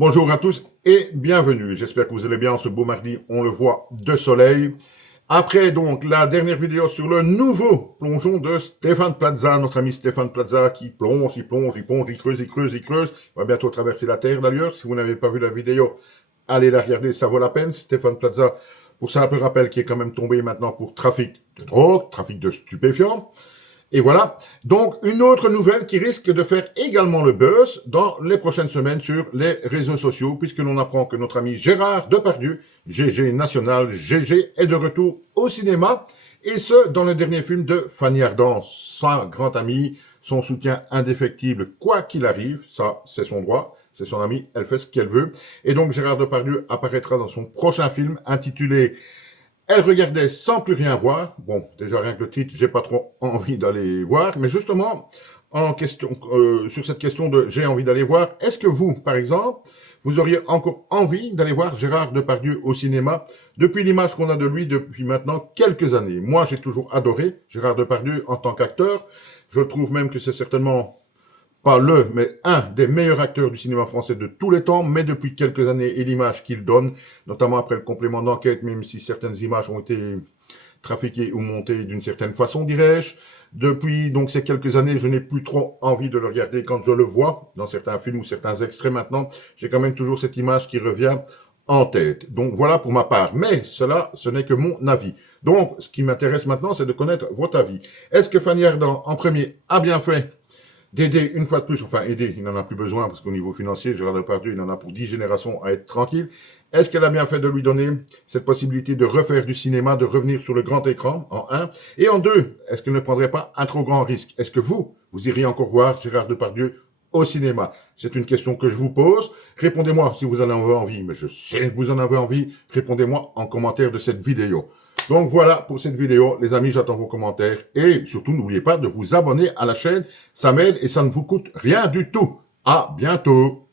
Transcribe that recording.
Bonjour à tous et bienvenue. J'espère que vous allez bien ce beau mardi, on le voit, de soleil. Après donc la dernière vidéo sur le nouveau plongeon de Stéphane Plaza, notre ami Stéphane Plaza qui plonge, il plonge, il plonge, il creuse, il creuse, il creuse. Il va bientôt traverser la Terre d'ailleurs. Si vous n'avez pas vu la vidéo, allez la regarder, ça vaut la peine. Stéphane Plaza, pour simple rappel, qui est quand même tombé maintenant pour trafic de drogue, trafic de stupéfiants. Et voilà, donc une autre nouvelle qui risque de faire également le buzz dans les prochaines semaines sur les réseaux sociaux, puisque l'on apprend que notre ami Gérard Depardieu, GG National, GG, est de retour au cinéma, et ce, dans le dernier film de Fanny Ardant, sa grande amie, son soutien indéfectible, quoi qu'il arrive, ça c'est son droit, c'est son amie, elle fait ce qu'elle veut, et donc Gérard Depardieu apparaîtra dans son prochain film intitulé Elle regardait sans plus rien voir. Bon, déjà rien que le titre, j'ai pas trop envie d'aller voir. Mais justement, sur cette question de j'ai envie d'aller voir, est-ce que vous, par exemple, vous auriez encore envie d'aller voir Gérard Depardieu au cinéma depuis l'image qu'on a de lui depuis maintenant quelques années? Moi, j'ai toujours adoré Gérard Depardieu en tant qu'acteur. Je trouve même que c'est certainement pas mais un des meilleurs acteurs du cinéma français de tous les temps, mais depuis quelques années, et l'image qu'il donne, notamment après le complément d'enquête, même si certaines images ont été trafiquées ou montées d'une certaine façon, dirais-je. Depuis donc ces quelques années, je n'ai plus trop envie de le regarder quand je le vois, dans certains films ou certains extraits maintenant. J'ai quand même toujours cette image qui revient en tête. Donc voilà pour ma part. Mais cela, ce n'est que mon avis. Donc, ce qui m'intéresse maintenant, c'est de connaître votre avis. Est-ce que Fanny Ardant, en premier, a bien fait d'aider une fois de plus, enfin aider, il n'en a plus besoin parce qu'au niveau financier, Gérard Depardieu, il en a pour 10 générations à être tranquille. Est-ce qu'elle a bien fait de lui donner cette possibilité de refaire du cinéma, de revenir sur le grand écran, en un? Et en deux, est-ce qu'elle ne prendrait pas un trop grand risque? Est-ce que vous iriez encore voir Gérard Depardieu au cinéma? C'est une question que je vous pose. Répondez-moi si vous en avez envie, mais je sais que vous en avez envie. Répondez-moi en commentaire de cette vidéo. Donc voilà pour cette vidéo, les amis, j'attends vos commentaires et surtout n'oubliez pas de vous abonner à la chaîne, ça m'aide et ça ne vous coûte rien du tout. À bientôt.